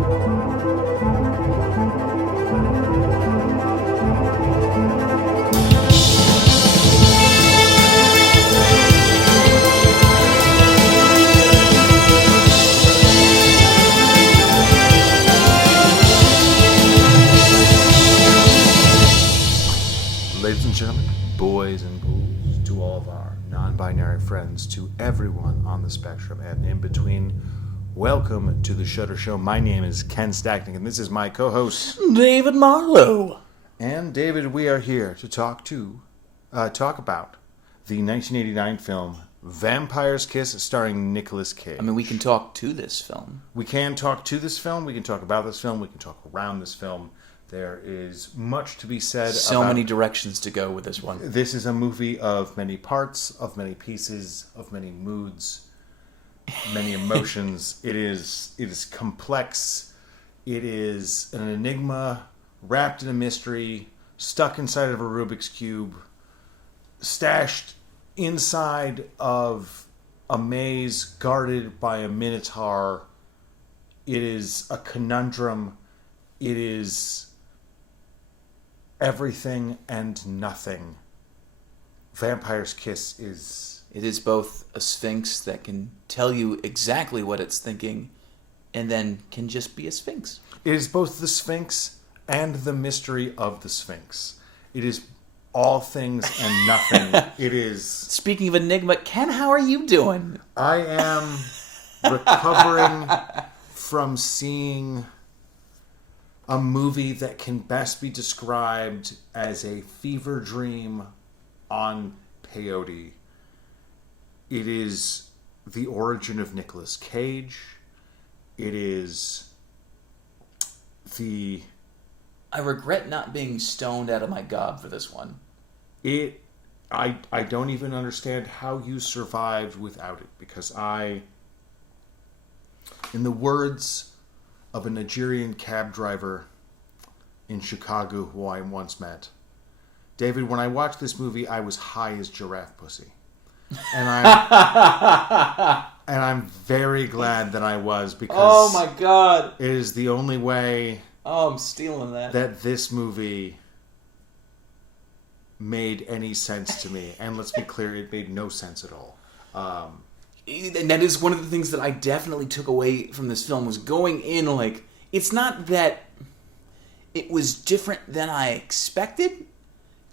Ladies and gentlemen, boys and ghouls, to all of our non-binary friends, to everyone on the spectrum and in between, welcome to the Shutter Show. My name is Ken Stacknick, and this is my co-host, David Marlowe. And David, we are here to talk about the 1989 film Vampire's Kiss, starring Nicolas Cage. I mean, we can talk to this film. We can talk to this film. We can talk about this film. We can talk around this film. There is much to be said. So many directions to go with this one. This is a movie of many parts, of many pieces, of many moods, many emotions. It is complex. It is an enigma wrapped in a mystery, stuck inside of a Rubik's Cube, stashed inside of a maze guarded by a minotaur. It is a conundrum. It is everything and nothing. Vampire's Kiss is... It is both a sphinx that can tell you exactly what it's thinking and then can just be a sphinx. It is both the Sphinx and the mystery of the Sphinx. It is all things and nothing. It is... Speaking of enigma, Ken, how are you doing? I am recovering from seeing a movie that can best be described as a fever dream on peyote. It is the origin of Nicolas Cage. It is the... I regret not being stoned out of my gob for this one. I don't even understand how you survived without it, because in the words of a Nigerian cab driver in Chicago who I once met, David, when I watched this movie, I was high as giraffe pussy. And I'm very glad that I was, because oh my god, it is the only way I'm stealing that this movie made any sense to me. And let's be clear, it made no sense at all. And that is one of the things that I definitely took away from this film, was going in like, it's not that it was different than I expected,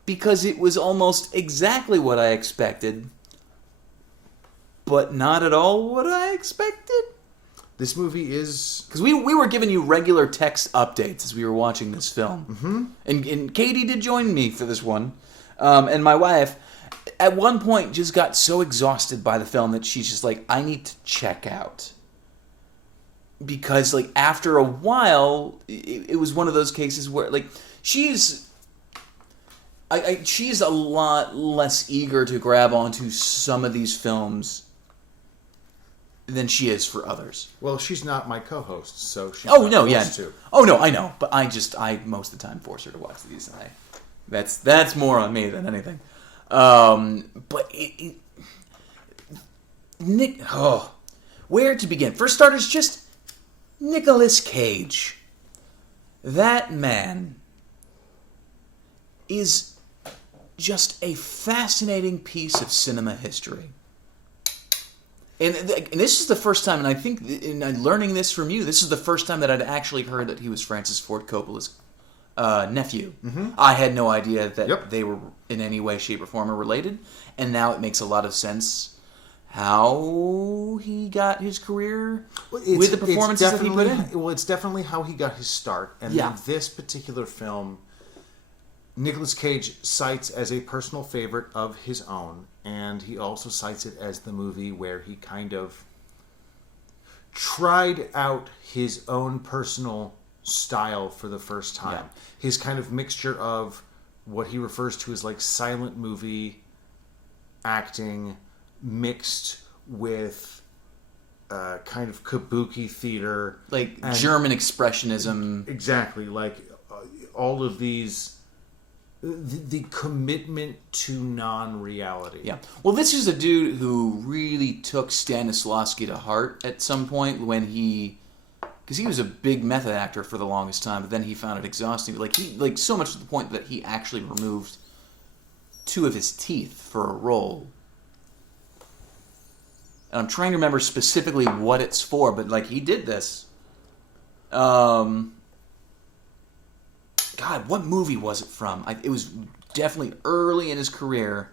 because it was almost exactly what I expected, but not at all what I expected. This movie is... Because we were giving you regular text updates as we were watching this film. Mm-hmm. And Katie did join me for this one. And my wife, at one point, just got so exhausted by the film that she's just like, I need to check out. Because, like, after a while, it was one of those cases where, like, she's a lot less eager to grab onto some of these films than she is for others. Well, she's not my co-host, so she's not forced to. Oh, no, I know. But I most of the time force her to watch these. And that's more on me than anything. But where to begin? For starters, just Nicolas Cage. That man is just a fascinating piece of cinema history. And this is the first time, and I think in learning this from you, this is the first time that I'd actually heard that he was Francis Ford Coppola's nephew. Mm-hmm. I had no idea that they were in any way, shape, or form related, and now it makes a lot of sense how he got his career with the performances that he put in. Well, it's definitely how he got his start, and in this particular film, Nicolas Cage cites as a personal favorite of his own, and he also cites it as the movie where he kind of tried out his own personal style for the first time. Yeah. His kind of mixture of what he refers to as like silent movie acting mixed with kind of kabuki theater. Like German expressionism. Exactly. Like all of these... The commitment to non-reality. Yeah. Well, this is a dude who really took Stanislavski to heart at some point when he because he was a big method actor for the longest time, but then he found it exhausting. Like so much to the point that he actually removed 2 of his teeth for a role. And I'm trying to remember specifically what it's for, but like he did this. God, what movie was it from? It was definitely early in his career.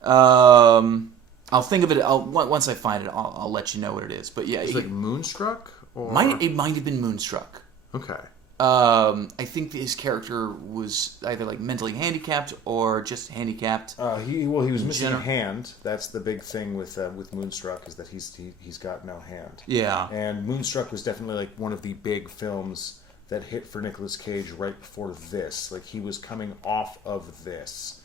I'll think of it. Once I find it, I'll let you know what it is. But yeah, it's like Moonstruck, or it might have been Moonstruck. Okay. I think his character was either like mentally handicapped or just handicapped. He was missing a hand. That's the big thing with Moonstruck, is that he's got no hand. Yeah. And Moonstruck was definitely like one of the big films that hit for Nicolas Cage right before this. Like he was coming off of this,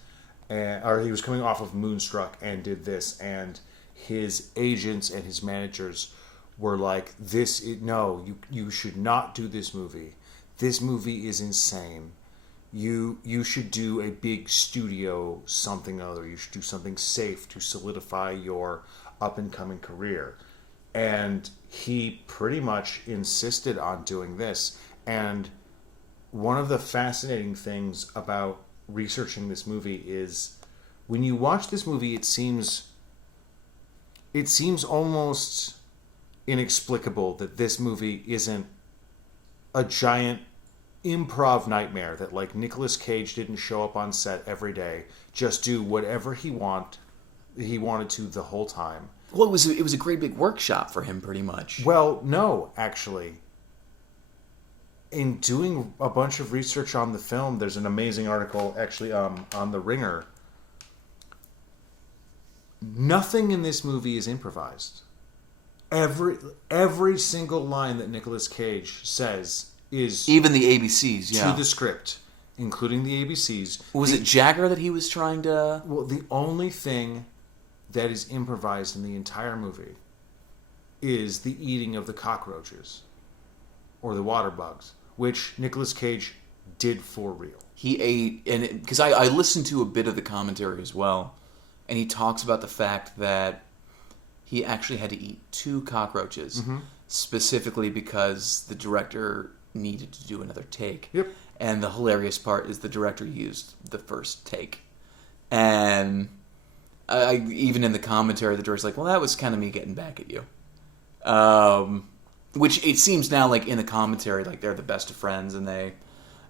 or he was coming off of Moonstruck and did this, and his agents and his managers were like, "No, you should not do this movie. This movie is insane. You should do a big studio something other. You should do something safe to solidify your up and coming career." And he pretty much insisted on doing this. And one of the fascinating things about researching this movie is when you watch this movie, it seems almost inexplicable that this movie isn't a giant improv nightmare, that like Nicolas Cage didn't show up on set every day, just do whatever he wanted to the whole time. Well, it was a great big workshop for him, pretty much. Well, no, actually. In doing a bunch of research on the film, there's an amazing article actually on The Ringer. Nothing in this movie is improvised. Every single line that Nicolas Cage says is even the ABCs, yeah, to the script, including the ABCs. Was it Jagger that he was trying to? Well, the only thing that is improvised in the entire movie is the eating of the cockroaches or the water bugs, which Nicolas Cage did for real. He ate, and because I listened to a bit of the commentary as well, and he talks about the fact that he actually had to eat 2 cockroaches, specifically because the director needed to do another take. Yep. And the hilarious part is the director used the first take. And even in the commentary, the director's like, well, that was kind of me getting back at you. Which it seems now, like, in the commentary, like, they're the best of friends, and it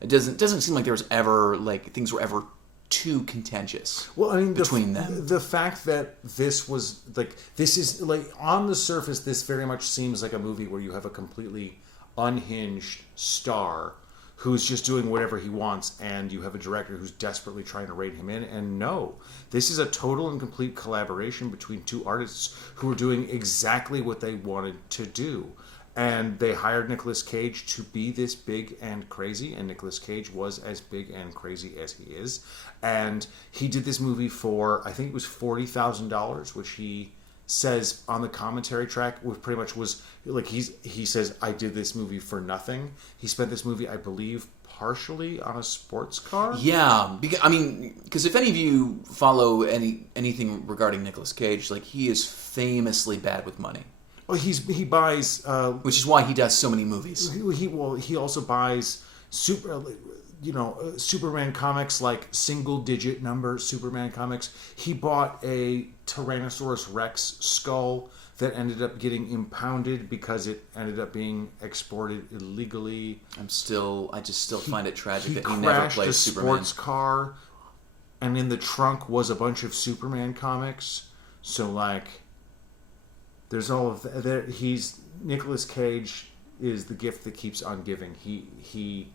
doesn't seem like there was ever, like, things were ever too contentious. Well, I mean, between them. The fact that this was, like, this is, like, on the surface, this very much seems like a movie where you have a completely unhinged star who's just doing whatever he wants, and you have a director who's desperately trying to rein him in. And no, this is a total and complete collaboration between 2 artists who are doing exactly what they wanted to do. And they hired Nicolas Cage to be this big and crazy, and Nicolas Cage was as big and crazy as he is. And he did this movie for, I think it was $40,000, which he says on the commentary track, which pretty much was like, he says, I did this movie for nothing. He spent this movie, I believe, partially on a sports car. Yeah, because if any of you follow anything regarding Nicolas Cage, like, he is famously bad with money. Well, he buys, which is why he does so many movies. He also buys Superman comics, like single-digit number Superman comics. He bought a Tyrannosaurus Rex skull that ended up getting impounded because it ended up being exported illegally. I just still find it tragic that he never played Superman. He crashed a sports car, and in the trunk was a bunch of Superman comics. So, like, there's all of that. Nicolas Cage is the gift that keeps on giving. He.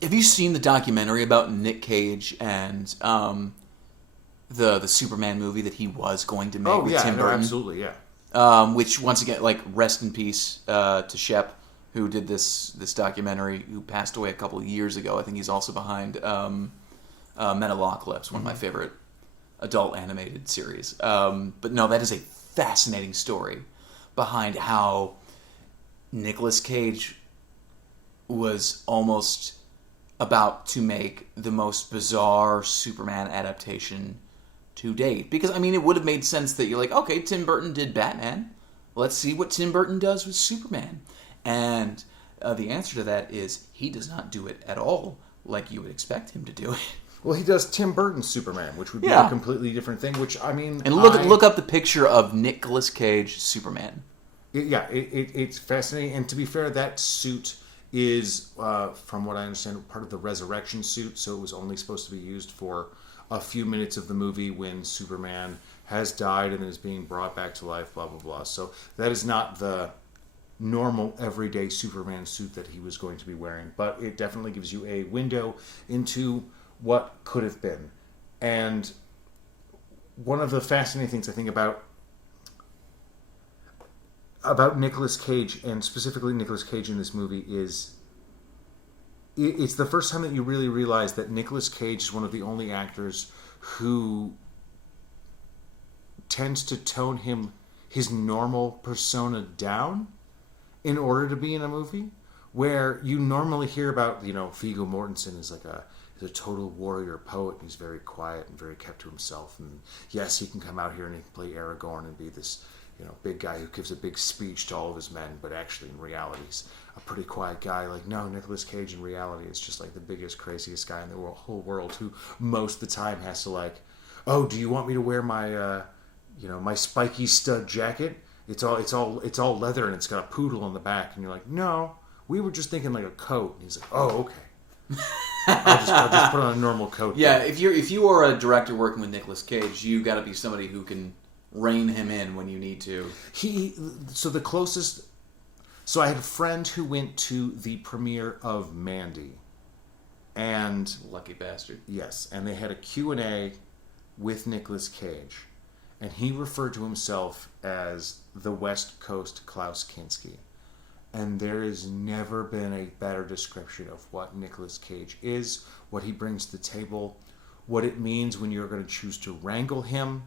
Have you seen the documentary about Nick Cage and the Superman movie that he was going to make with Tim Burton? Absolutely, yeah. Which, once again, like, rest in peace to Shep, who did this documentary, who passed away a couple of years ago. I think he's also behind Metalocalypse, one of my favorite adult animated series. But no, that is a fascinating story behind how Nicolas Cage was almost about to make the most bizarre Superman adaptation to date. Because, I mean, it would have made sense that you're like, okay, Tim Burton did Batman. Let's see what Tim Burton does with Superman. And the answer to that is he does not do it at all like you would expect him to do it. Well, he does Tim Burton's Superman, which would be Yeah. a completely different thing. Which I mean, And look up the picture of Nicolas Cage Superman. It's fascinating. And to be fair, that suit is, from what I understand, part of the resurrection suit. So it was only supposed to be used for a few minutes of the movie when Superman has died and is being brought back to life. Blah blah blah. So that is not the normal everyday Superman suit that he was going to be wearing, but it definitely gives you a window into what could have been. And one of the fascinating things I think about Nicolas Cage, and specifically Nicolas Cage in this movie, is it's the first time that you really realize that Nicolas Cage is one of the only actors who tends to tone his normal persona down in order to be in a movie. Where you normally hear about, Viggo Mortensen is like he's a total warrior poet, and he's very quiet and very kept to himself. And yes, he can come out here and he can play Aragorn and be this, big guy who gives a big speech to all of his men, but actually in reality he's a pretty quiet guy. Like, no, Nicolas Cage in reality is just like the biggest, craziest guy in the whole world, who most of the time has to like, oh, do you want me to wear my, my spiky stud jacket? It's all leather and it's got a poodle on the back. And you're like, no, we were just thinking like a coat. And he's like, oh, okay. I'll just put on a normal coat. Yeah, if you are a director working with Nicolas Cage, you got to be somebody who can rein him in when you need to. So I had a friend who went to the premiere of Mandy, and Lucky bastard. Yes, and they had a Q&A with Nicolas Cage, and he referred to himself as the West Coast Klaus Kinski. And there has never been a better description of what Nicolas Cage is, what he brings to the table, what it means when you're going to choose to wrangle him,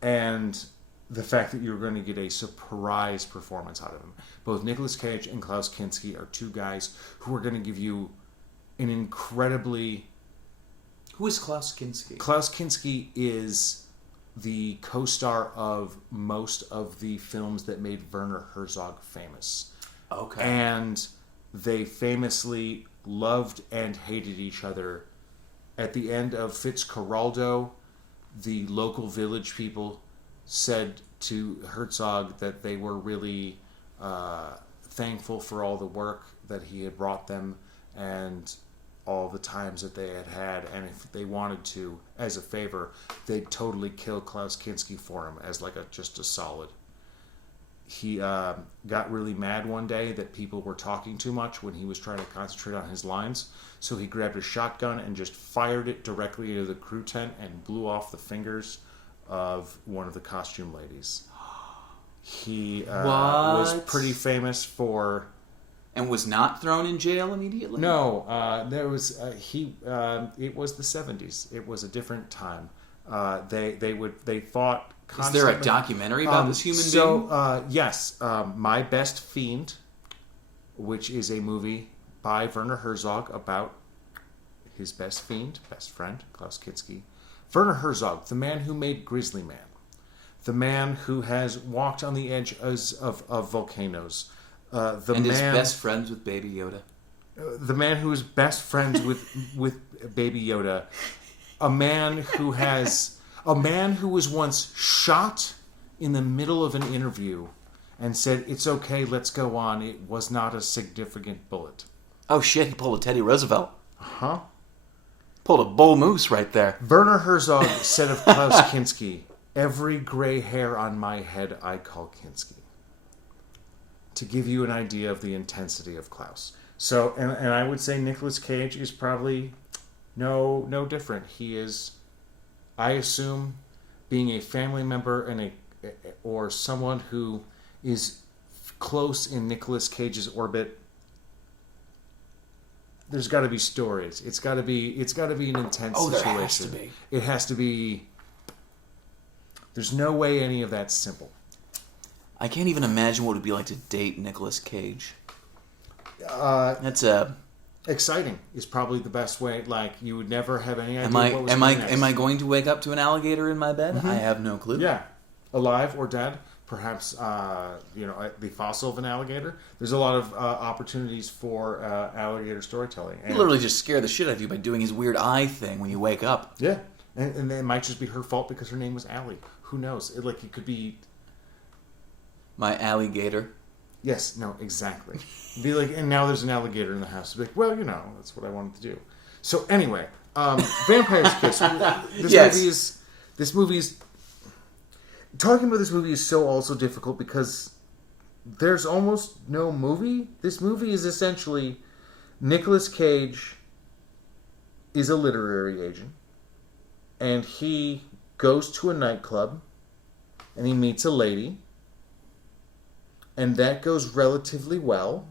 and the fact that you're going to get a surprise performance out of him. Both Nicolas Cage and Klaus Kinski are two guys who are going to give you an incredibly... Who is Klaus Kinski? Klaus Kinski is the co-star of most of the films that made Werner Herzog famous. Okay. And they famously loved and hated each other. At the end of Fitzcarraldo, the local village people said to Herzog that they were really thankful for all the work that he had brought them and all the times that they had, and if they wanted to, as a favor, they'd totally kill Klaus Kinski for him as like just a solid. He got really mad one day that people were talking too much when he was trying to concentrate on his lines. So he grabbed a shotgun and just fired it directly into the crew tent and blew off the fingers of one of the costume ladies. He was pretty famous for... And was not thrown in jail immediately? No, there was... it was the 70s. It was a different time. They fought... constantly. Is there a documentary about this human being? Yes. My Best Fiend, which is a movie by Werner Herzog about his best fiend, best friend, Klaus Kinski. Werner Herzog, the man who made Grizzly Man. The man who has walked on the edge of volcanoes. Is best friends with Baby Yoda. The man who is best friends with Baby Yoda. A man who was once shot in the middle of an interview and said, "It's okay, let's go on. It was not a significant bullet." Oh shit, he pulled a Teddy Roosevelt. Huh? Pulled a bull moose right there. Werner Herzog said of Klaus Kinski, "Every gray hair on my head I call Kinski." To give you an idea of the intensity of Klaus. So, and I would say Nicolas Cage is probably no different. He is, I assume, being a family member or someone who is close in Nicolas Cage's orbit. There's got to be stories. It's got to be an intense situation. There has to be. It has to be. There's no way any of that's simple. I can't even imagine what it would be like to date Nicolas Cage. That's exciting is probably the best way. Like, you would never have any idea what was am next. I going to wake up to an alligator in my bed? Mm-hmm. I have no clue. Yeah, alive or dead. perhaps the fossil of an alligator. There's a lot of opportunities for alligator storytelling. He literally just scared the shit out of you by doing his weird eye thing when you wake up. Yeah, and it might just be her fault because her name was Allie. Who knows? It could be my alligator. Yes, no, exactly. Be like, and now there's an alligator in the house. Be like, well, that's what I wanted to do. So anyway, Vampire's Kiss. This movie is talking about this movie is so also difficult because there's almost no movie. This movie is essentially Nicolas Cage is a literary agent, and he goes to a nightclub, and he meets a lady. And that goes relatively well.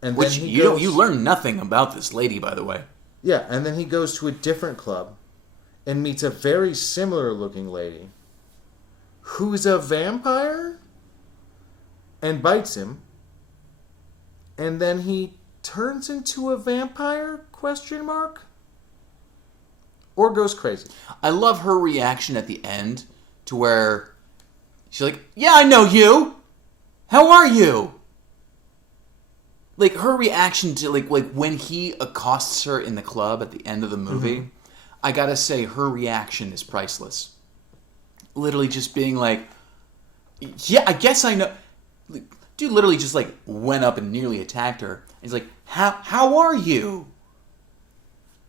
And Which then you learn nothing about this lady, by the way. Yeah, and then he goes to a different club and meets a very similar looking lady who's a vampire and bites him. And then he turns into a vampire? ? Or goes crazy. I love her reaction at the end to where she's like, "Yeah, I know you. How are you?" Like, her reaction to, like when he accosts her in the club at the end of the movie, I gotta say, her reaction is priceless. Literally just being like, "Yeah, I guess I know." Dude literally just, like, went up and nearly attacked her. He's like, how are you?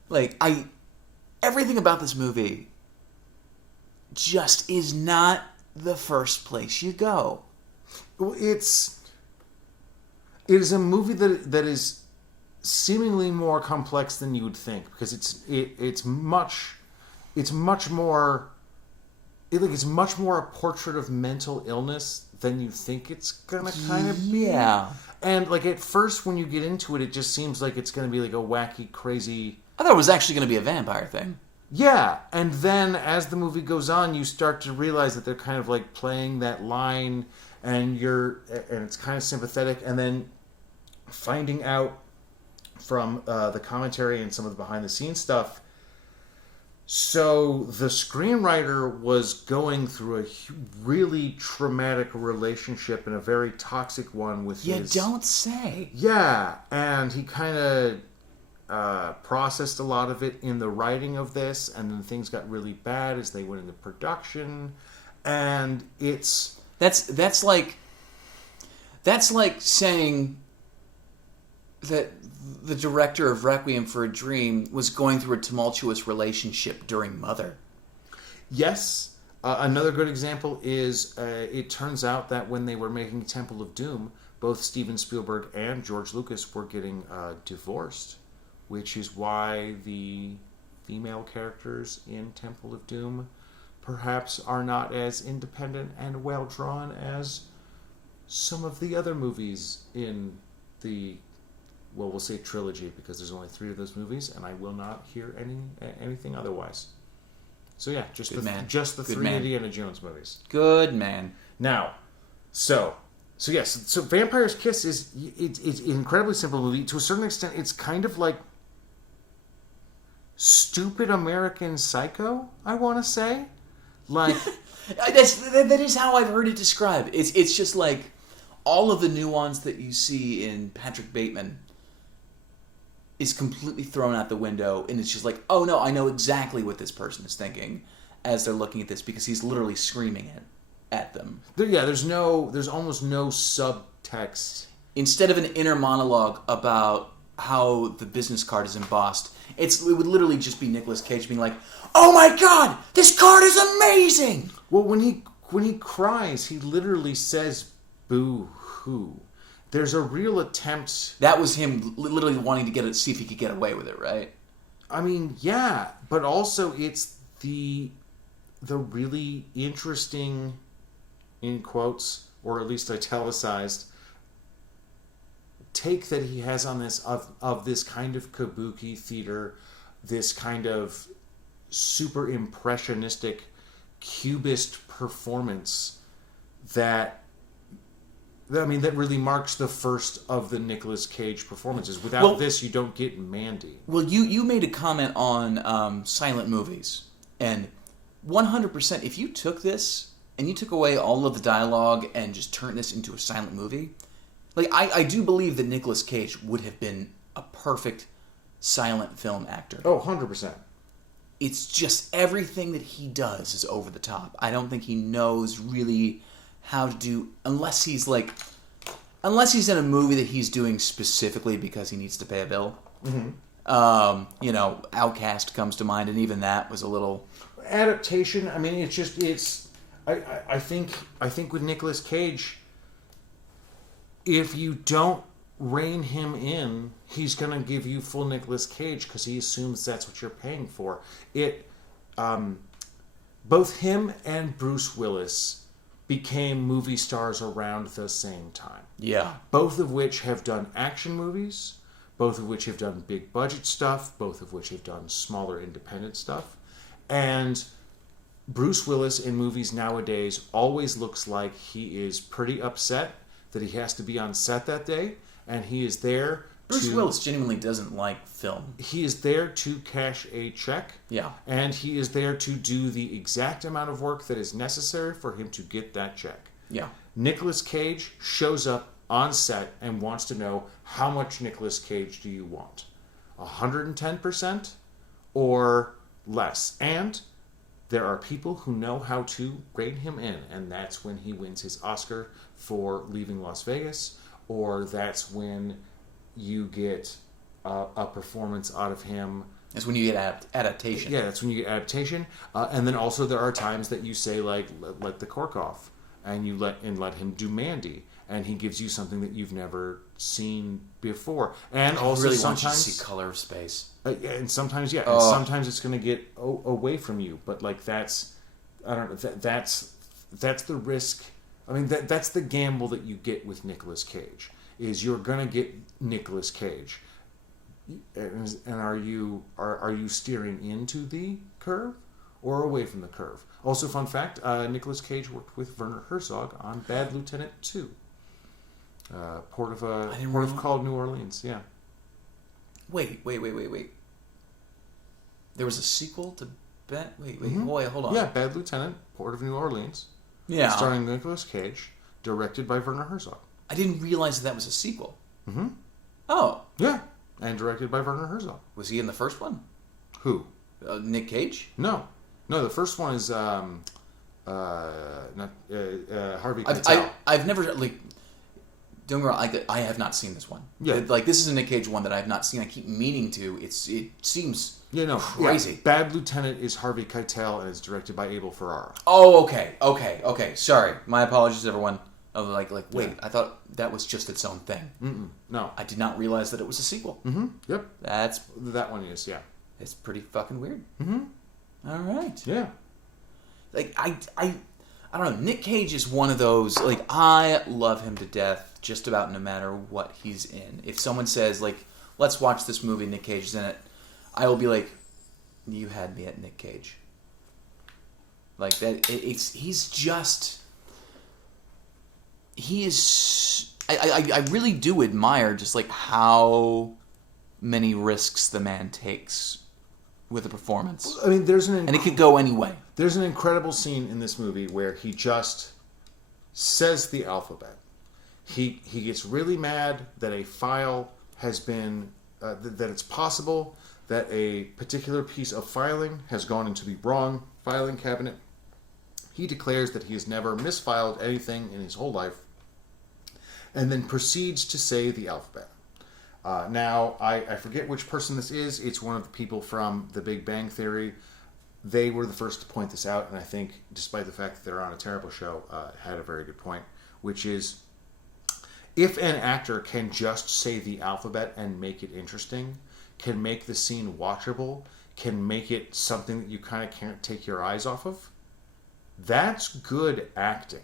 Like, everything about this movie just is not the first place you go. Well, it is a movie that is seemingly more complex than you would think because it's much more a portrait of mental illness than you think it's gonna kind of be. Yeah. And like at first when you get into it, it just seems like it's gonna be like a wacky, crazy. I thought it was actually going to be a vampire thing. Yeah, and then as the movie goes on, you start to realize that they're kind of like playing that line. And it's kind of sympathetic, and then finding out from the commentary and some of the behind-the-scenes stuff. So the screenwriter was going through a really traumatic relationship and a very toxic one with his... You don't say. Yeah, and he kind of processed a lot of it in the writing of this, and then things got really bad as they went into production, and it's... That's like saying that the director of Requiem for a Dream was going through a tumultuous relationship during Mother. Yes. Another good example is it turns out that when they were making Temple of Doom, both Steven Spielberg and George Lucas were getting divorced, which is why the female characters in Temple of Doom perhaps are not as independent and well drawn as some of the other movies in the, well, we'll say trilogy because there's only 3 of those movies, and I will not hear anything otherwise. So yeah, just the 3 Indiana Jones movies. Good man. Now, so Vampire's Kiss it's an incredibly simple movie. To a certain extent, it's kind of like stupid American Psycho, I want to say. Like that is how I've heard it described. It's just like all of the nuance that you see in Patrick Bateman is completely thrown out the window, and it's just like, oh no, I know exactly what this person is thinking as they're looking at this because he's literally screaming it at them. There's almost no subtext. Instead of an inner monologue about how the business card is embossed, it would literally just be Nicolas Cage being like, "Oh my God, this card is amazing!" Well, when he cries, he literally says, "Boo hoo." There's a real attempt. That was him literally wanting to see if he could get away with it, right? I mean, yeah, but also it's the really interesting, in quotes, or at least italicized, take that he has on this of this kind of kabuki theater, this kind of super impressionistic cubist performance that really marks the first of the Nicolas Cage performances. Without this, you don't get Mandy. Well, you made a comment on silent movies, and 100%, if you took this and you took away all of the dialogue and just turned this into a silent movie, like, I do believe that Nicolas Cage would have been a perfect silent film actor. Oh, 100%. It's just everything that he does is over the top. I don't think he knows really how to do, unless he's in a movie that he's doing specifically because he needs to pay a bill. Mm-hmm. Outcast comes to mind, and even that was a little adaptation. I mean, I think with Nicolas Cage, if you don't rein him in, he's going to give you full Nicolas Cage because he assumes that's what you're paying for. Both him and Bruce Willis became movie stars around the same time. Yeah. Both of which have done action movies, both of which have done big budget stuff, both of which have done smaller independent stuff. And Bruce Willis in movies nowadays always looks like he is pretty upset that he has to be on set that day, and he is there. Bruce Willis genuinely doesn't like film. He is there to cash a check. Yeah. And he is there to do the exact amount of work that is necessary for him to get that check. Yeah. Nicolas Cage shows up on set and wants to know, how much Nicolas Cage do you want? 110% or less? And there are people who know how to rein him in, and that's when he wins his Oscar for Leaving Las Vegas, or that's when you get a performance out of him. That's when you get adaptation. Yeah, that's when you get adaptation. And then also there are times that you say, like, let the cork off, and you let him do Mandy, and he gives you something that you've never seen before. And also really sometimes want you to see Color of Space. And sometimes, yeah, and sometimes it's going to get away from you. But like that's the risk. I mean, that's the gamble that you get with Nicolas Cage. Is you're going to get Nicolas Cage, and are you steering into the curve or away from the curve? Also, fun fact: Nicolas Cage worked with Werner Herzog on Bad Lieutenant 2, Port of Call New Orleans. Yeah. Wait. There was a sequel to Bad... Wait, Mm-hmm. boy, hold on. Yeah, Bad Lieutenant, Port of New Orleans. Yeah. Starring Nicolas Cage, directed by Werner Herzog. I didn't realize that was a sequel. Mm-hmm. Oh. Yeah, and directed by Werner Herzog. Was he in the first one? Who? Nick Cage? No, the first one is Harvey Keitel. I've never... Don't get me wrong, I have not seen this one. Yeah. This is a Nick Cage one that I have not seen. I keep meaning to. It seems crazy. Yeah. Bad Lieutenant is Harvey Keitel and is directed by Abel Ferrara. Oh, okay. Sorry. My apologies, everyone. Wait, Yeah. I thought that was just its own thing. No. I did not realize that it was a sequel. Mm-hmm. Yep. That one is, yeah. It's pretty fucking weird. Mm-hmm. All right. Yeah. I don't know. Nick Cage is one of those, I love him to death just about no matter what he's in. If someone says, let's watch this movie, Nick Cage is in it, I will be like, you had me at Nick Cage. I really do admire just, how many risks the man takes with a performance. I mean, and it could go any way. There's an incredible scene in this movie where he just says the alphabet. He gets really mad that a file has been that it's possible that a particular piece of filing has gone into the wrong filing cabinet. He declares that he has never misfiled anything in his whole life, and then proceeds to say the alphabet. Now, I forget which person this is. It's one of the people from The Big Bang Theory. They were the first to point this out, and I think, despite the fact that they're on a terrible show, had a very good point, which is, if an actor can just say the alphabet and make it interesting, can make the scene watchable, can make it something that you kind of can't take your eyes off of, that's good acting.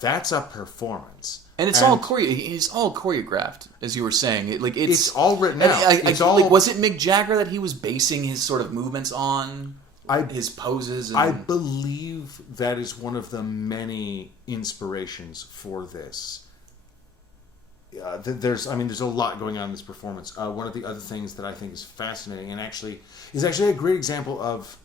That's a performance. And it's all choreographed, as you were saying. It's all written out. Was it Mick Jagger that he was basing his sort of movements on? His poses? I believe that is one of the many inspirations for this. There's a lot going on in this performance. One of the other things that I think is fascinating and is actually a great example of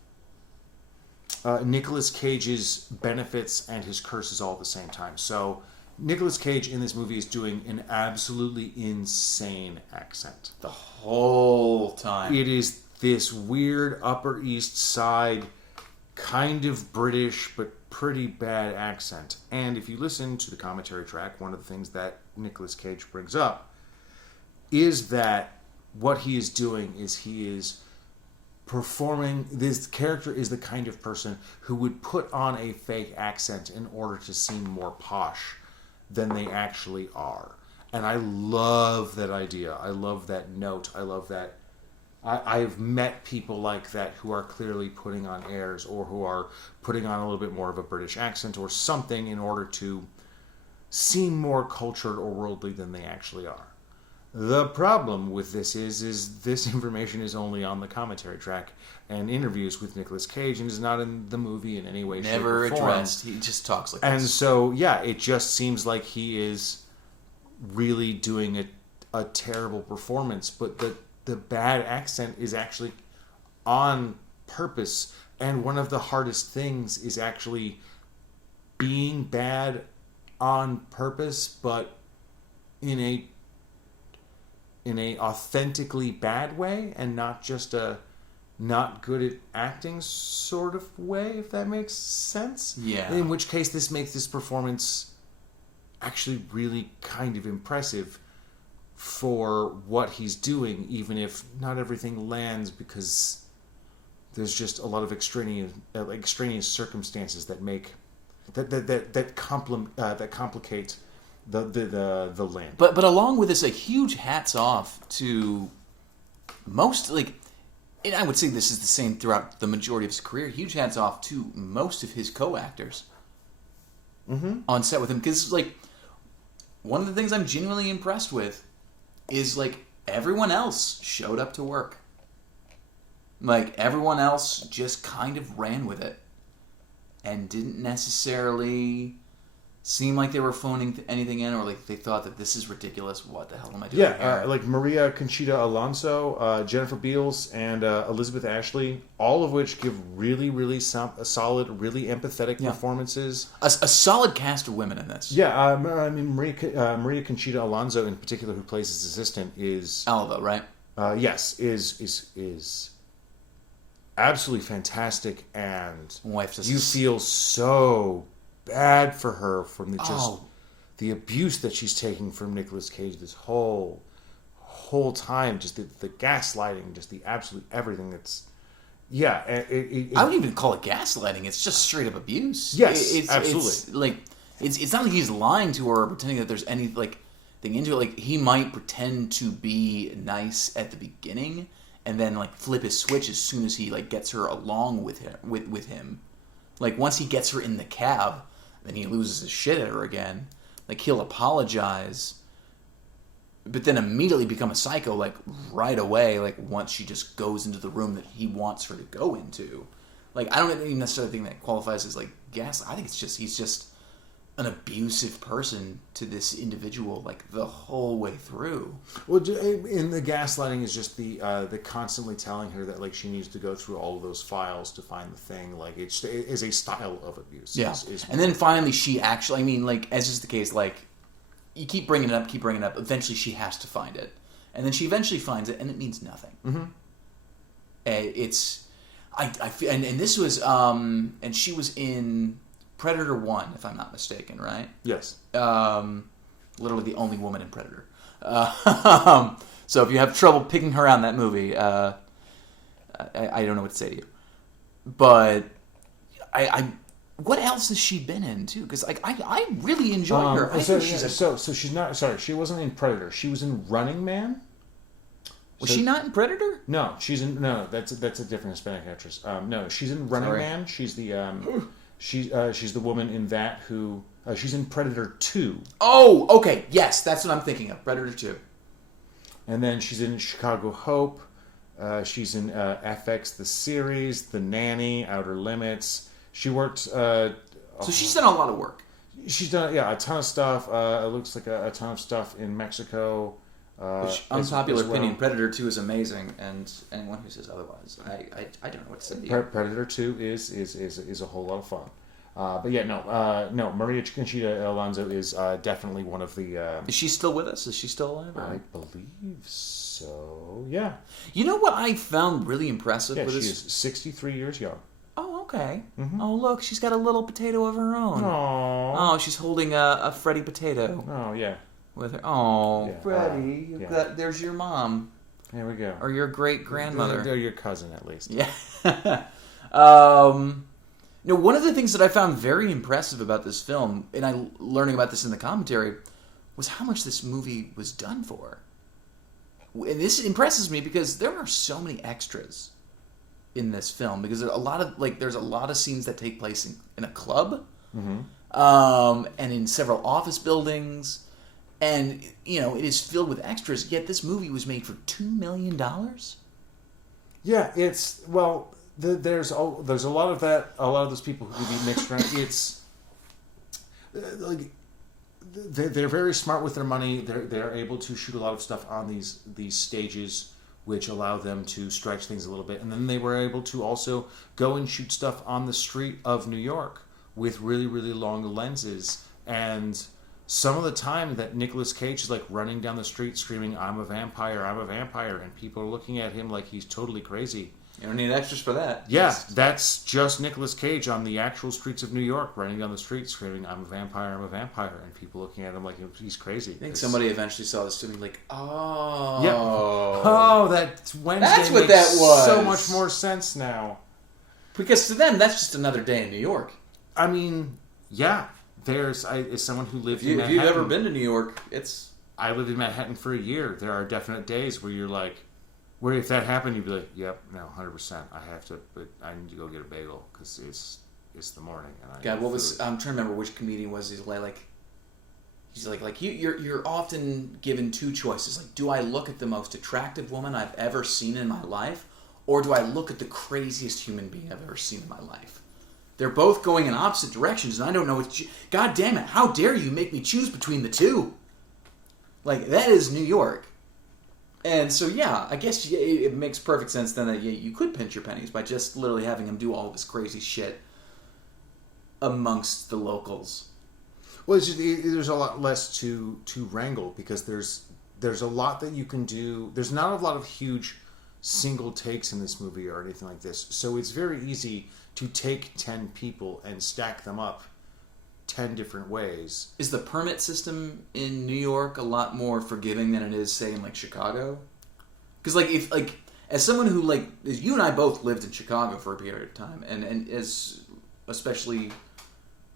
Nicolas Cage's benefits and his curses all at the same time. So Nicolas Cage in this movie is doing an absolutely insane accent. The whole time. It is this weird Upper East Side, kind of British, but pretty bad accent. And if you listen to the commentary track, one of the things that Nicolas Cage brings up is that what he is doing is he is performing. This character is the kind of person who would put on a fake accent in order to seem more posh than they actually are. And I love that idea. I love that note. I love that. I've met people like that who are clearly putting on airs or who are putting on a little bit more of a British accent or something in order to seem more cultured or worldly than they actually are. The problem with this is this information is only on the commentary track and interviews with Nicolas Cage and is not in the movie in any way, Never shape, or form. addressed. He just talks like And this. so, yeah, it just seems like he is really doing a terrible performance, but the bad accent is actually on purpose. And one of the hardest things is actually being bad on purpose, but in a authentically bad way and not just a not good at acting sort of way, if that makes sense. Yeah. In which case this makes this performance actually really kind of impressive for what he's doing, even if not everything lands because there's just a lot of extraneous circumstances that make that complicate the land. But along with this, a huge hats off to most, like, and I would say this is the same throughout the majority of his career. Huge hats off to most of his co-actors on set with him, because like one of the things I'm genuinely impressed with is like everyone else showed up to work. Like everyone else just kind of ran with it and didn't necessarily seem like they were phoning anything in, or like they thought that this is ridiculous. What the hell am I doing here? Like Maria Conchita Alonso, Jennifer Beals, and Elizabeth Ashley, all of which give really, really solid, really empathetic performances. A solid cast of women in this. Yeah, I mean Maria Conchita Alonso in particular, who plays his assistant, is Alva, right? yes, is absolutely fantastic, and Wife just you feel so bad for her from the abuse that she's taking from Nicolas Cage this whole time, just the gaslighting, just the absolute everything that's I wouldn't even call it gaslighting. It's just straight up abuse. Yes, absolutely. It's not like he's lying to her or pretending that there's any like thing into it. Like he might pretend to be nice at the beginning and then like flip his switch as soon as he like gets her along with him. Like once he gets her in the cab, then he loses his shit at her again. Like he'll apologize, but then immediately become a psycho like right away. Like once she just goes into the room that he wants her to go into. Like I don't even necessarily think that qualifies as like gaslight. I think it's just he's just an abusive person to this individual like the whole way through. Well, in the gaslighting is just the constantly telling her that like she needs to go through all of those files to find the thing. Like it is a style of abuse. Yeah, and then finally she actually, I mean, like as is the case, like you keep bringing it up. Eventually she has to find it, and then she eventually finds it, and it means nothing. Mm-hmm. I feel, and this was and she was in Predator 1, if I'm not mistaken, right? Yes. Literally the only woman in Predator. So if you have trouble picking her out in that movie, I don't know what to say to you. But what else has she been in too? Because I really enjoy her. She's not. Sorry, she wasn't in Predator. She was in Running Man. Was she not in Predator? No, she's in. No, that's a different Hispanic actress. No, she's in Running Man. She's the. She's the woman in that who she's in Predator 2. Oh, okay, yes, that's what I'm thinking of. Predator 2. And then she's in Chicago Hope. She's in FX the series, The Nanny, Outer Limits. She worked. So she's done a lot of work. She's done a ton of stuff. It looks like a ton of stuff in Mexico. Which, unpopular opinion, Predator 2 is amazing, and anyone who says otherwise, I don't know what to say to you. Predator 2 is a whole lot of fun. But yeah, no, Maria Conchita Alonso is definitely one of the... Is she still with us? Is she still alive? I believe so, yeah. You know what I found really impressive with this? She is 63 years young. Oh, okay. Mm-hmm. Oh, look, she's got a little potato of her own. Aww. Oh, she's holding a Freddy potato. Oh, yeah. With her. Oh, yeah. Freddy. There's your mom. There we go. Or your great-grandmother. They're your cousin, at least. Yeah. One of the things that I found very impressive about this film, and learning about this in the commentary, was how much this movie was done for. And this impresses me because there are so many extras in this film, because there's a lot of scenes that take place in a club, and in several office buildings, and it is filled with extras. Yet this movie was made for $2 million. Yeah, there's a lot of that. A lot of those people who be mixed around. It's like they're very smart with their money. They're able to shoot a lot of stuff on these stages, which allow them to stretch things a little bit. And then they were able to also go and shoot stuff on the street of New York with really, really long lenses. And some of the time that Nicolas Cage is like running down the street screaming, I'm a vampire, and people are looking at him like he's totally crazy. You don't need extras for that. Yeah, that's just Nicolas Cage on the actual streets of New York, running down the street screaming, I'm a vampire, and people looking at him like he's crazy. I think somebody eventually saw this to be like, oh. Yeah. Oh, that Wednesday that's what makes that was. So much more sense now. Because to them, that's just another day in New York. I mean, yeah. As someone who lived in Manhattan. If you've ever been to New York, I lived in Manhattan for a year. There are definite days where you're like, where if that happened, you'd be like, yep, no, 100%. I need to go get a bagel because it's the morning. And I'm trying to remember which comedian was. He's like you're often given two choices. Like, do I look at the most attractive woman I've ever seen in my life, or do I look at the craziest human being I've ever seen in my life? They're both going in opposite directions, and I don't know which. God damn it! How dare you make me choose between the two? Like, that is New York. And so, yeah, I guess it makes perfect sense then that you could pinch your pennies by just literally having him do all this crazy shit amongst the locals. Well, there's a lot less to wrangle because there's a lot that you can do. There's not a lot of huge single takes in this movie or anything like this. So it's very easy to take 10 people and stack them up 10 different ways. Is the permit system in New York a lot more forgiving than it is, say, in Chicago? Because as someone who you and I both lived in Chicago for a period of time, and as especially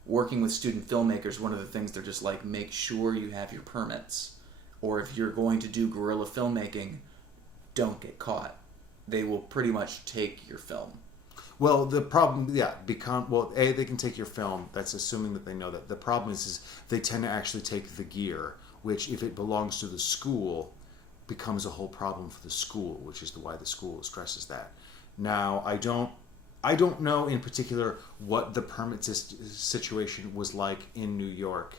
working with student filmmakers, one of the things they're just like, make sure you have your permits, or if you're going to do guerrilla filmmaking, don't get caught. They will pretty much take your film. Well, the problem, they can take your film. That's assuming that they know that. The problem is they tend to actually take the gear, which, if it belongs to the school, becomes a whole problem for the school, which is why the school stresses that. Now, I don't know in particular what the permit situation was like in New York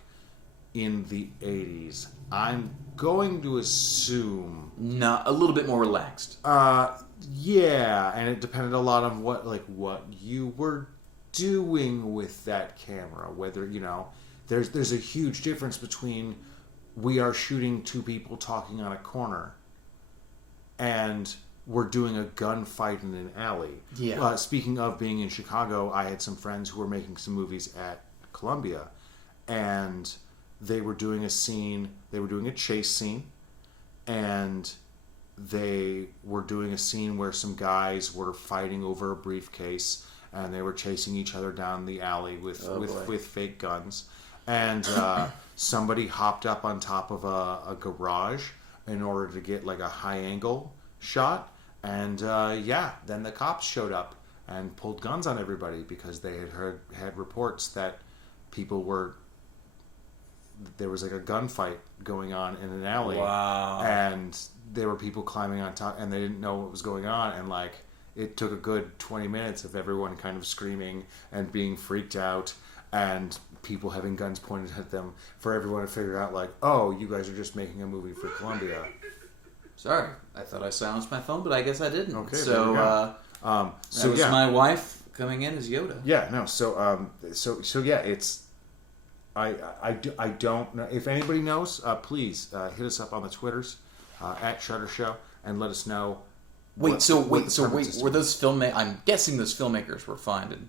in the 80s. I'm going to assume... No, a little bit more relaxed. Yeah, and it depended a lot on what you were doing with that camera. Whether, there's a huge difference between we are shooting two people talking on a corner and we're doing a gunfight in an alley. Yeah. Speaking of being in Chicago, I had some friends who were making some movies at Columbia, and they were doing a chase scene, and they were doing a scene where some guys were fighting over a briefcase, and they were chasing each other down the alley with fake guns. And somebody hopped up on top of a garage in order to get a high angle shot. And then the cops showed up and pulled guns on everybody because they had reports that there was a gunfight going on in an alley. Wow. And there were people climbing on top, and they didn't know what was going on. And it took a good 20 minutes of everyone kind of screaming and being freaked out. and people having guns pointed at them, for everyone to figure out, like, oh, you guys are just making a movie for Columbia. Sorry, I thought I silenced my phone, but I guess I didn't. Okay, so there we go. that was my wife coming in as Yoda. Yeah, no. So yeah, it's. I don't know if anybody knows. Please hit us up on the Twitters at Shutter Show and let us know. Were those filmmakers? I'm guessing those filmmakers were fined. And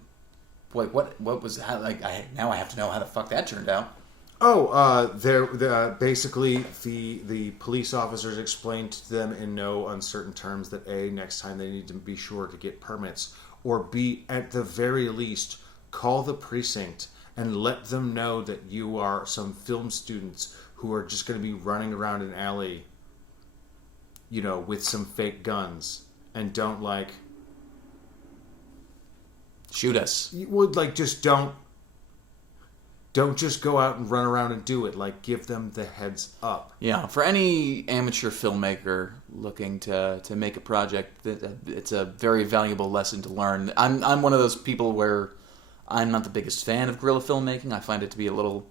what was how, like? Now I have to know how the fuck that turned out. Oh, they're basically the police officers explained to them in no uncertain terms that A, next time they need to be sure to get permits, or B, at the very least, call the precinct and let them know that you are some film students who are just going to be running around an alley, with some fake guns, and don't shoot us. You would just don't just go out and run around and do it. Give them the heads up. Yeah, for any amateur filmmaker looking to make a project, it's a very valuable lesson to learn. I'm one of those people where I'm not the biggest fan of guerrilla filmmaking. I find it to be a little...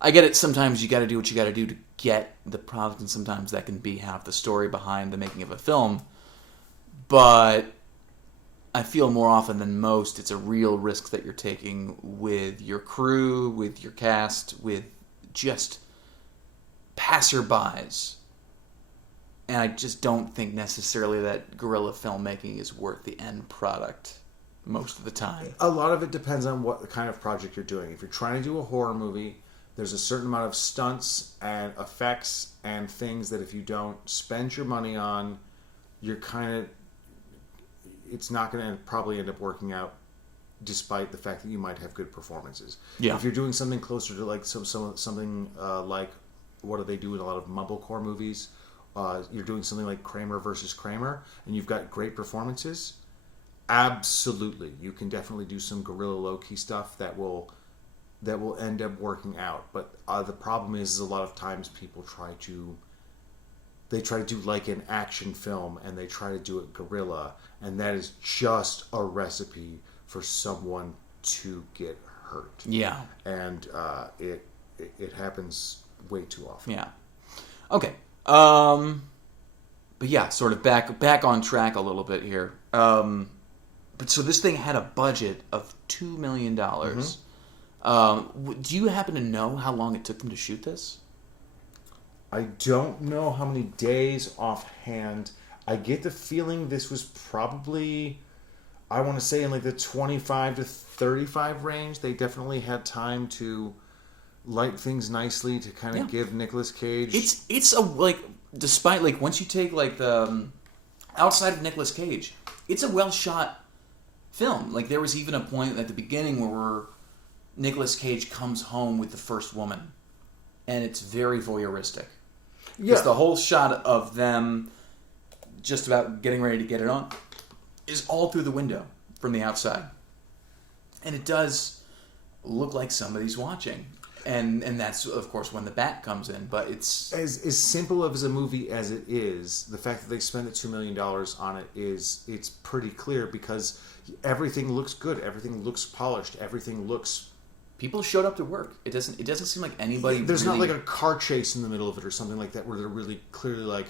I get it, sometimes you got to do what you got to do to get the product, and sometimes that can be half the story behind the making of a film. But I feel more often than most it's a real risk that you're taking with your crew, with your cast, with just passerbys. And I just don't think necessarily that guerrilla filmmaking is worth the end product most of the time. A lot of it depends on what kind of project you're doing. If you're trying to do a horror movie, there's a certain amount of stunts and effects and things that if you don't spend your money on, you're it's not going to probably end up working out, despite the fact that you might have good performances. Yeah. If you're doing something closer to something like what do they do in a lot of mumblecore movies, you're doing something like Kramer versus Kramer, and you've got great performances. Absolutely, you can definitely do some guerrilla low-key stuff that will end up working out. But the problem is a lot of times people try to do like an action film, and they try to do it guerrilla, and that is just a recipe for someone to get hurt. Yeah, and it happens way too often. Yeah. Okay. But yeah, sort of back on track a little bit here. But so this thing had a budget of $2 million. Mm-hmm. Do you happen to know how long it took them to shoot this? I don't know how many days offhand. I get the feeling this was probably, I want to say, in the 25 to 35 range. They definitely had time to light things nicely to kind of give Nicolas Cage. It's despite once you take the outside of Nicolas Cage, it's a well shot film. There was even a point at the beginning where Nicolas Cage comes home with the first woman, and it's very voyeuristic. Yeah. Because the whole shot of them just about getting ready to get it on is all through the window from the outside. And it does look like somebody's watching. And that's, of course, when the bat comes in. But it's... As simple as a movie as it is, the fact that they spent the $2 million on it it's pretty clear, because everything looks good. Everything looks polished. Everything looks... People showed up to work. It doesn't seem like anybody. There's not a car chase in the middle of it or something like that where they're really clearly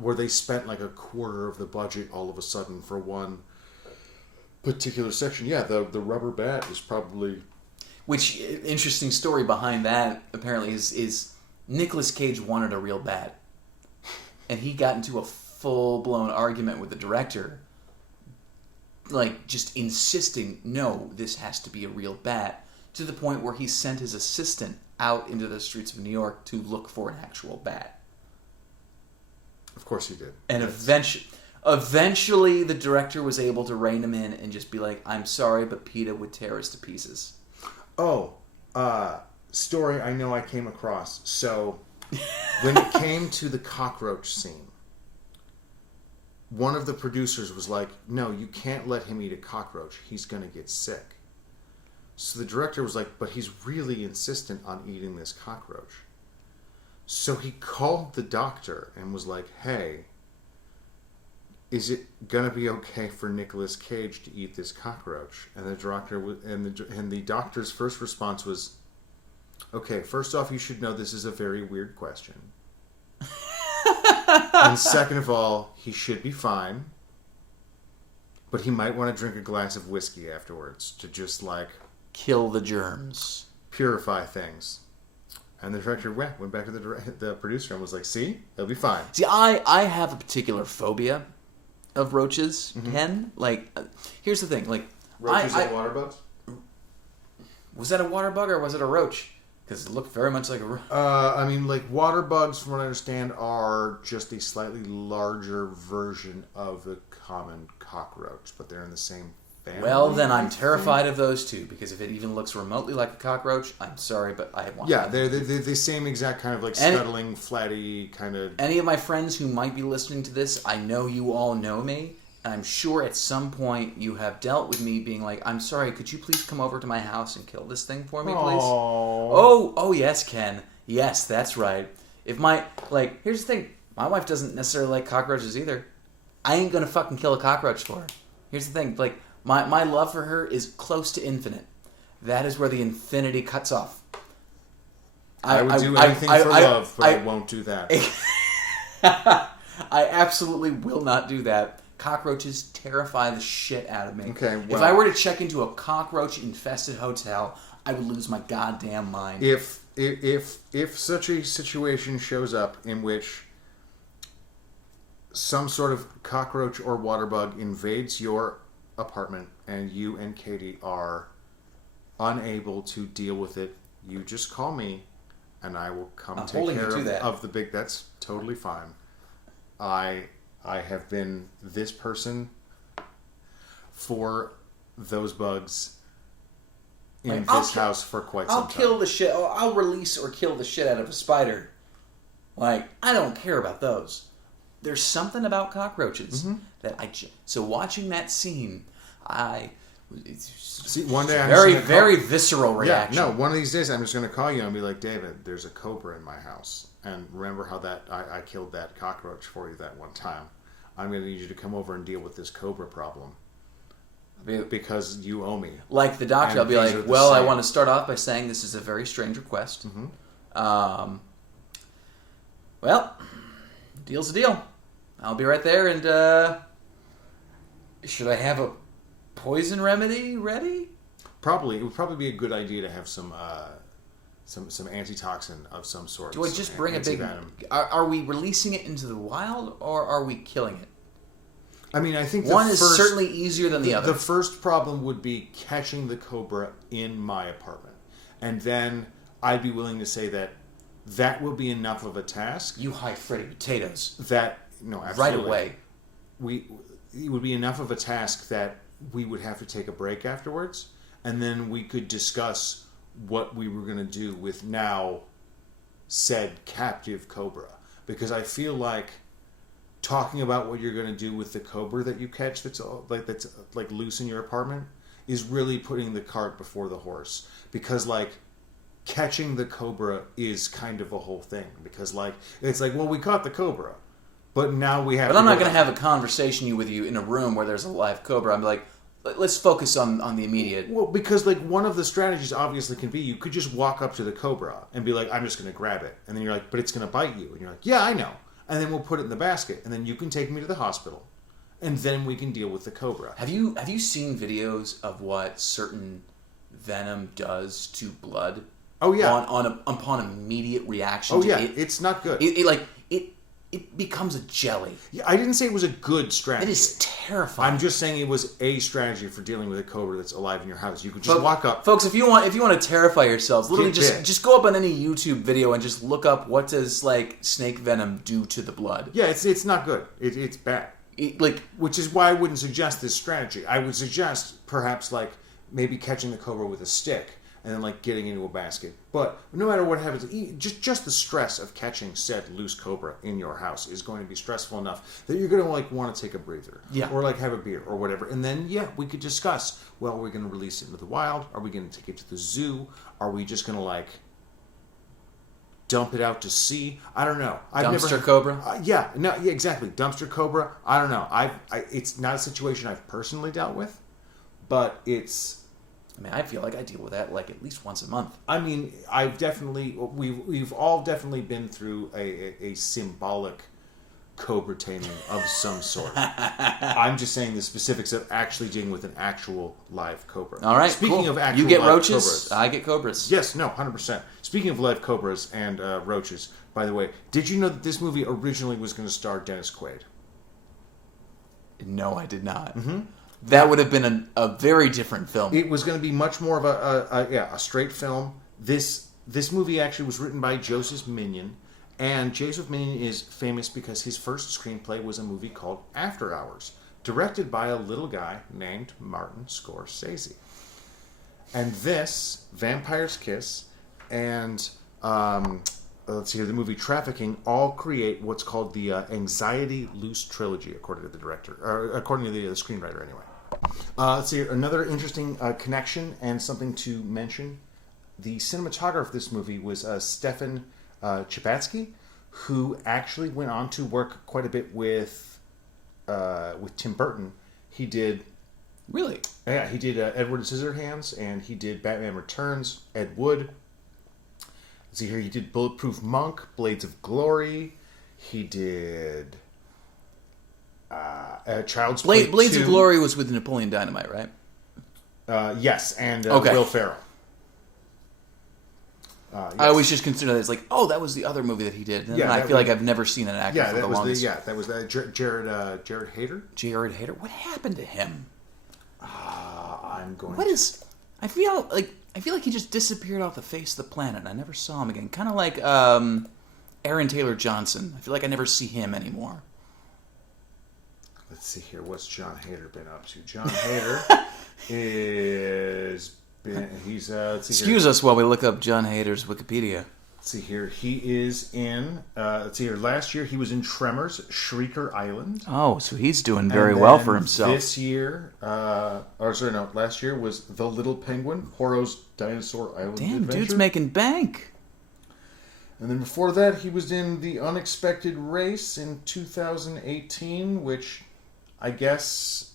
where they spent a quarter of the budget all of a sudden for one particular section. Yeah, the rubber bat is probably. Which interesting story behind that apparently is Nicolas Cage wanted a real bat, and he got into a full-blown argument with the director. Just insisting, no, this has to be a real bat, to the point where he sent his assistant out into the streets of New York to look for an actual bat. Of course he did. And eventually the director was able to rein him in and just be like, I'm sorry, but PETA would tear us to pieces. Oh, story I know I came across. So, when it came to the cockroach scene, one of the producers was like, no, you can't let him eat a cockroach. He's going to get sick. So the director was like, but he's really insistent on eating this cockroach. So he called the doctor and was like, hey, is it gonna be okay for Nicolas Cage to eat this cockroach? And the doctor's first response was, okay, first off, you should know this is a very weird question. And second of all, he should be fine. But he might want to drink a glass of whiskey afterwards to just, like... kill the germs. Purify things. And the director went back to the producer and was like, see? He'll be fine. See, I have a particular phobia of roaches, Ken. Like, here's the thing. Like, Roaches and water bugs? Was that a water bug or was it a roach? Because it looked very much like a roach. I mean, like, water bugs, from what I understand, are just a slightly larger version of the common cockroach, but they're in the same family. Well, then I'm terrified of those too, because if it even looks remotely like a cockroach, I'm sorry, but I want. Yeah, they're the same exact kind of, like, scuttling, flatty kind of... Any of my friends who might be listening to this, I know you all know me, and I'm sure at some point you have dealt with me being like, I'm sorry, could you please come over to my house and kill this thing for me, please? Oh, yes, Ken. Yes, that's right. If here's the thing. My wife doesn't necessarily like cockroaches either. I ain't gonna fucking kill a cockroach for her. Here's the thing. Like, my love for her is close to infinite. That is where the infinity cuts off. I would do anything for love, but I won't do that. I absolutely will not do that. Cockroaches terrify the shit out of me. Okay, well, if I were to check into a cockroach-infested hotel, I would lose my goddamn mind. If such a situation shows up in which some sort of cockroach or water bug invades your apartment and you and Katie are unable to deal with it, you just call me and I will come take care of the big... That's totally fine. I have been this person for those bugs in this house for quite some time. I'll release or kill the shit out of a spider. Like, I don't care about those. There's something about cockroaches that so watching that scene, see, one day I'm very visceral reaction. Yeah, no, one of these days I'm just going to call you and be like, David, there's a cobra in my house. And remember how I killed that cockroach for you that one time. I'm going to need you to come over and deal with this cobra problem. Because you owe me. Like the doctor, and I'll be like, well, I want to start off by saying this is a very strange request. Well, deal's a deal. I'll be right there, and should I have a poison remedy ready? Probably. It would probably be a good idea to have some antitoxin of some sort. Do I just bring a big... Are we releasing it into the wild, or are we killing it? I mean, I think one is certainly easier than the other. The first problem would be catching the cobra in my apartment. And then I'd be willing to say that will be enough of a task. You high Freddy potatoes. No, absolutely. Right away. It would be enough of a task that we would have to take a break afterwards. And then we could discuss what we were going to do with now said captive cobra. Because I feel like talking about what you're going to do with the cobra that you catch that's loose in your apartment is really putting the cart before the horse. Because, like, catching the cobra is kind of a whole thing. Because, like, it's like, well, we caught the cobra, but now we have... But I'm not going to have a conversation with you in a room where there's a live cobra. I'm like, let's focus on the immediate... Well, because, like, one of the strategies obviously can be you could just walk up to the cobra and be like, I'm just going to grab it. And then you're like, but it's going to bite you. And you're like, yeah, I know. And then we'll put it in the basket. And then you can take me to the hospital. And then we can deal with the cobra. Have you seen videos of what certain venom does to blood? Oh, yeah. Upon immediate reaction to it? Oh, yeah. It's not good. It becomes a jelly. Yeah, I didn't say it was a good strategy. It is terrifying. I'm just saying it was a strategy for dealing with a cobra that's alive in your house. You could just walk up. Folks, if you want to terrify yourselves, literally just go up on any YouTube video and just look up what does snake venom do to the blood. Yeah, it's not good. It's bad. Which is why I wouldn't suggest this strategy. I would suggest perhaps maybe catching the cobra with a stick and then getting into a basket. But no matter what happens, just the stress of catching said loose cobra in your house is going to be stressful enough that you're going to want to take a breather, or have a beer or whatever, and then we could discuss. Well, are we going to release it into the wild? Are we going to take it to the zoo? Are we just going to dump it out to sea. I don't know. Dumpster Cobra? Yeah, exactly. Dumpster Cobra. I don't know. It's not a situation I've personally dealt with, but it's. I mean, I feel like I deal with that like at least once a month. I mean, we've all definitely been through a symbolic cobra taming of some sort. I'm just saying the specifics of actually dealing with an actual live cobra. All right, Speaking cool. of actual you get live roaches, cobras, I get cobras. Yes, no, 100%. Speaking of live cobras and roaches, by the way, did you know that this movie originally was going to star Dennis Quaid? No, I did not. Mm-hmm. That would have been a very different film. It was going to be much more of a straight film. This movie actually was written by Joseph Minion. And Joseph Minion is famous because his first screenplay was a movie called After Hours, directed by a little guy named Martin Scorsese. And this, Vampire's Kiss, and let's see here, the movie Trafficking, all create what's called the Anxiety Loose trilogy, according to the director, or according to the screenwriter, anyway. Let's see here, another interesting connection and something to mention. The cinematographer of this movie was Stefan Chabatsky, who actually went on to work quite a bit with Tim Burton. He did... Really? Yeah, he did Edward Scissorhands, and he did Batman Returns, Ed Wood. Let's see here, he did Bulletproof Monk, Blades of Glory. He did Child's Play 2. Blades of Glory was with Napoleon Dynamite, right? Yes, and okay. Will Ferrell. Yes. I always just consider that as like, oh, that was the other movie that he did. And I feel like I've never seen an actor for the longest. That was Jared Hayter. Jared Hayter. What happened to him? I'm going. I feel like he just disappeared off the face of the planet. And I never saw him again. Kind of like Aaron Taylor Johnson. I feel like I never see him anymore. Let's see here. What's John Hayter been up to? John Hayter is. He's excuse us while we look up John Hayter's Wikipedia. Let's see here. He is in. Let's see here. Last year he was in Tremors, Shrieker Island. Oh, so he's doing very well for himself. This year, last year was The Little Penguin, Horo's Dinosaur Island Damn, Adventure. Dude's making bank. And then before that, he was in The Unexpected Race in 2018, which I guess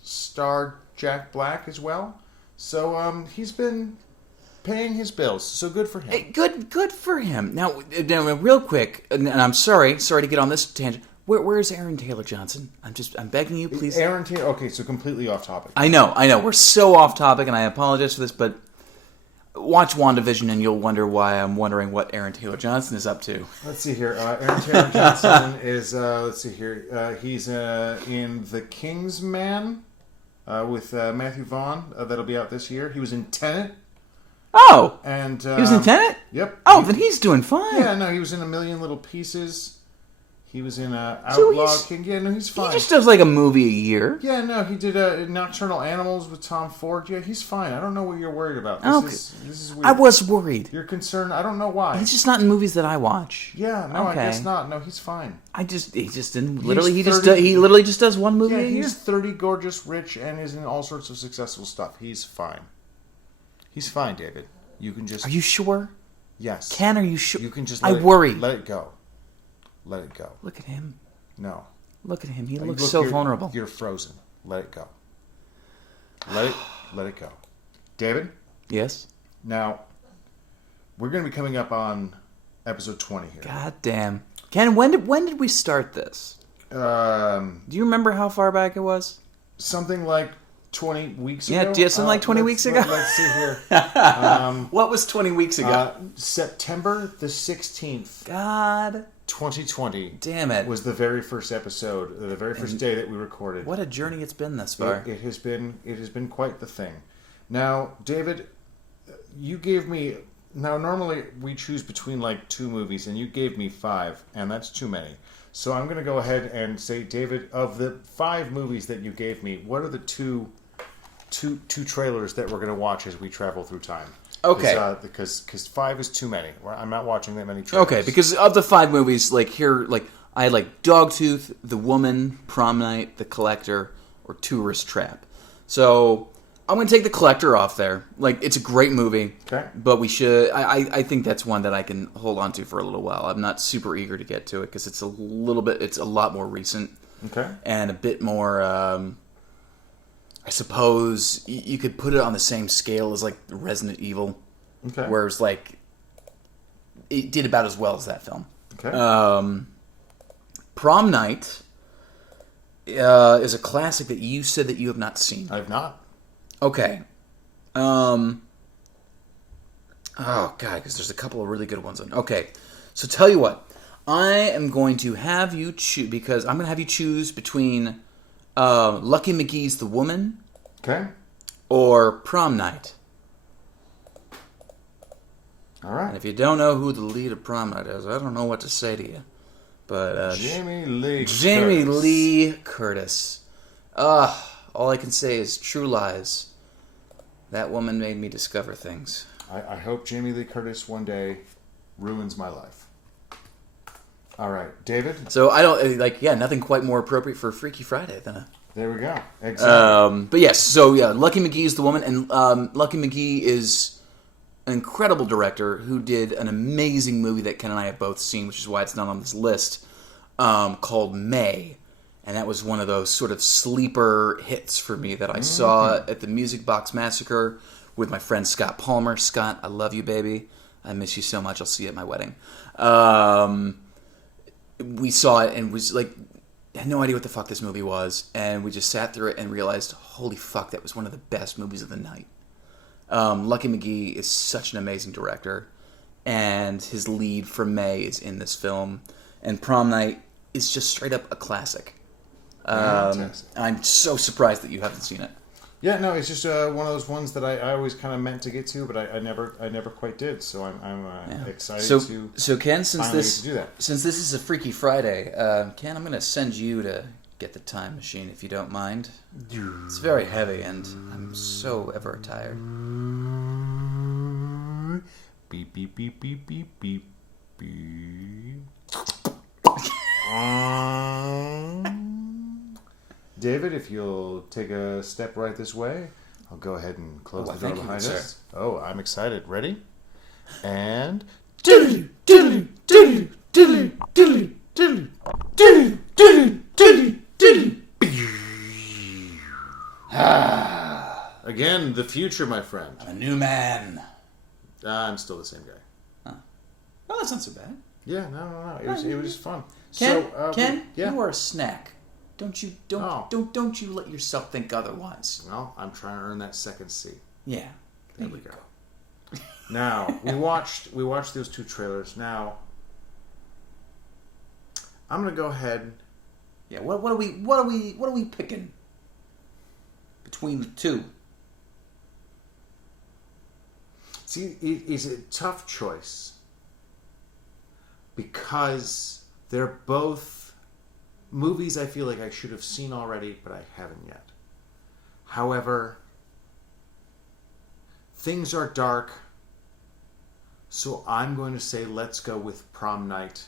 starred Jack Black as well. So he's been paying his bills. So good for him. Hey, good for him. Now, real quick, and I'm sorry to get on this tangent. Where's Aaron Taylor Johnson? I'm begging you, please. Aaron Taylor. Okay, so completely off topic. I know. We're so off topic, and I apologize for this, but watch WandaVision, and you'll wonder why I'm wondering what Aaron Taylor Johnson is up to. Let's see here. Aaron Taylor Johnson is. Let's see here. He's in The Kingsman. With Matthew Vaughn, that'll be out this year. He was in Tenet. Oh, and he was in Tenet? Yep. Oh, then he's doing fine. Yeah, no, he was in A Million Little Pieces. He was in Outlaw King. Yeah, no, he's fine. He just does like a movie a year. Yeah, no, he did Nocturnal Animals with Tom Ford. Yeah, he's fine. I don't know what you're worried about. This is weird. I was worried. You're concerned. I don't know why. He's just not in movies that I watch. Yeah, no, okay. I guess not. No, he's fine. He just didn't. Literally, he literally just does one movie a year. He's 30, gorgeous, rich, and is in all sorts of successful stuff. He's fine. He's fine, David. You can just. Are you sure? Yes. Ken, are you sure? You can just. worry. Let it go. Let it go. Look at him. No. Look at him. He looks so vulnerable. You're frozen. Let it go. Let it go. David? Yes? Now, we're going to be coming up on episode 20 here. God damn. Ken, when did we start this? Do you remember how far back it was? Something like 20 weeks ago. Yeah, something like 20 weeks ago? Let's see here. What was 20 weeks ago? September the 16th. God. 2020. Damn it. Was the very first episode, the very first day that we recorded. What a journey it's been thus far. It has been quite the thing. Now, David, you gave me... Now, normally we choose between like 2 movies, and you gave me 5, and that's too many. So I'm going to go ahead and say, David, of the 5 movies that you gave me, what are the two trailers that we're going to watch as we travel through time? Okay. Because 5 is too many. I'm not watching that many trailers. Okay, because of the 5 movies, I had Dogtooth, The Woman, Prom Night, The Collector, or Tourist Trap. So I'm going to take The Collector off there. Like, it's a great movie. Okay. But we should... I think that's one that I can hold on to for a little while. I'm not super eager to get to it because it's a lot more recent. Okay. And a bit more... I suppose you could put it on the same scale as, like, Resident Evil. Okay. Whereas, like, it did about as well as that film. Okay. Prom Night is a classic that you said that you have not seen. I've not. Okay. Oh, God, because there's a couple of really good ones on. Okay. So tell you what. I am going to have you choose, because I'm going to have you choose between Lucky McGee's The Woman Okay. or Prom Night. All right. And if you don't know who the lead of Prom Night is, I don't know what to say to you. But Jamie Lee Curtis. All I can say is true lies. That woman made me discover things. I hope Jamie Lee Curtis one day ruins my life. All right, David? So I don't, nothing quite more appropriate for Freaky Friday than a... There we go. Exactly. But yes, so yeah, Lucky McGee is the woman, and Lucky McGee is an incredible director who did an amazing movie that Ken and I have both seen, which is why it's not on this list, called May. And that was one of those sort of sleeper hits for me that I saw at the Music Box Massacre with my friend Scott Palmer. Scott, I love you, baby. I miss you so much. I'll see you at my wedding. We saw it and was like, had no idea what the fuck this movie was. And we just sat through it and realized, holy fuck, that was one of the best movies of the night. Lucky McGee is such an amazing director. And his lead for May is in this film. And Prom Night is just straight up a classic. I'm so surprised that you haven't seen it. Yeah, no, it's just one of those ones that I always kind of meant to get to, but I never quite did. So I'm excited to. So Ken, since this do that. Since this is a Freaky Friday, Ken, I'm going to send you to get the time machine if you don't mind. It's very heavy, and I'm so ever tired. Beep beep beep beep beep beep beep. David, if you'll take a step right this way, I'll go ahead and close the door behind us. Oh, I'm excited. Ready? And... Again, the future, my friend. I'm a new man. I'm still the same guy. Huh. Well, that's not so bad. Yeah, no. It was fun. Ken, yeah. you are a snack. Don't you let yourself think otherwise. Well, I'm trying to earn that second seat. Yeah. There we go. Now, we watched those two trailers. Now, I'm gonna go ahead. Yeah, what are we picking between the two? See, it's a tough choice because they're both movies I feel like I should have seen already, but I haven't yet. However, things are dark, so I'm going to say let's go with Prom Night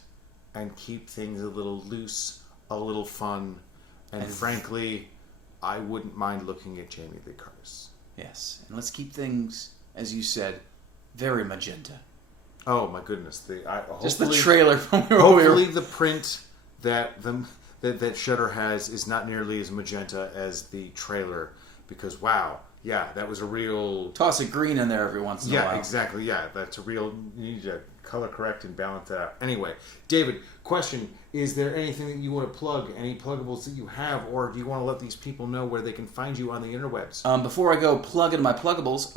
and keep things a little loose, a little fun, and frankly, I wouldn't mind looking at Jamie Lee Curtis. Yes, and let's keep things, as you said, very magenta. Oh my goodness! Just the trailer from hopefully the print that Shudder has is not nearly as magenta as the trailer, because wow, yeah, that was a real... Toss a green in there every once in a while. Yeah, exactly, yeah, that's a real... You need to color correct and balance that out. Anyway, David, question, is there anything that you want to plug, any pluggables that you have, or do you want to let these people know where they can find you on the interwebs? Before I go plug into my pluggables,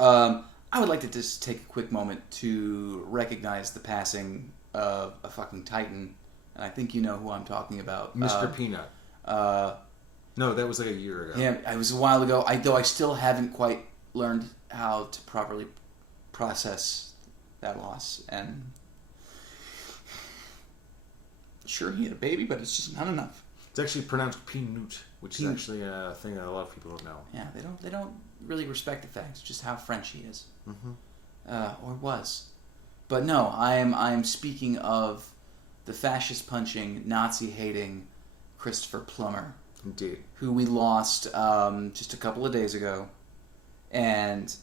I would like to just take a quick moment to recognize the passing of a fucking titan. And I think you know who I'm talking about. Mr. Peanut. No, that was like a year ago. Yeah, it was a while ago. Though I still haven't quite learned how to properly process that loss. And sure, he had a baby, but it's just not enough. It's actually pronounced Peanut, which is actually a thing that a lot of people don't know. Yeah, they don't really respect the fact. It's just how French he is, or was. But no, I'm speaking of the fascist-punching, Nazi-hating Christopher Plummer. Indeed. Who we lost just a couple of days ago. And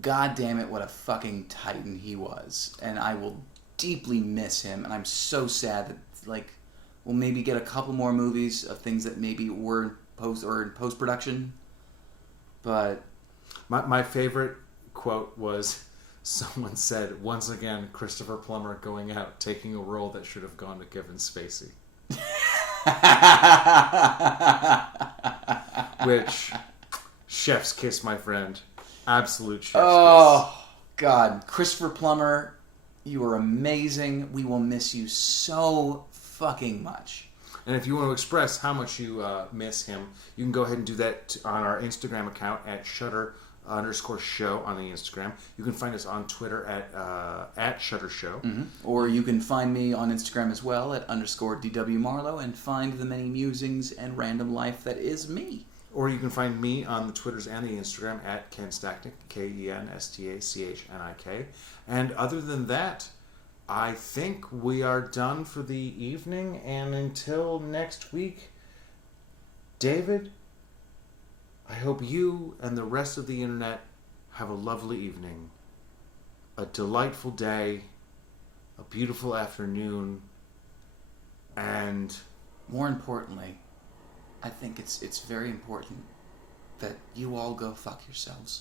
god damn it, what a fucking titan he was. And I will deeply miss him. And I'm so sad that, like, we'll maybe get a couple more movies of things that maybe were in post-production. But my favorite quote was, someone said, once again, Christopher Plummer going out, taking a role that should have gone to Kevin Spacey. Which, chef's kiss, my friend. Absolute chef's kiss. Oh, God. Christopher Plummer, you are amazing. We will miss you so fucking much. And if you want to express how much you miss him, you can go ahead and do that on our Instagram account at Shutter_show on the Instagram. You can find us on Twitter at Shutter Show. Mm-hmm. Or you can find me on Instagram as well at _DW Marlowe and find the many musings and random life that is me. Or you can find me on the Twitters and the Instagram at Ken Stachnik, KenStachnik. And other than that, I think we are done for the evening. And until next week, David, I hope you and the rest of the internet have a lovely evening, a delightful day, a beautiful afternoon, and more importantly, I think it's very important that you all go fuck yourselves.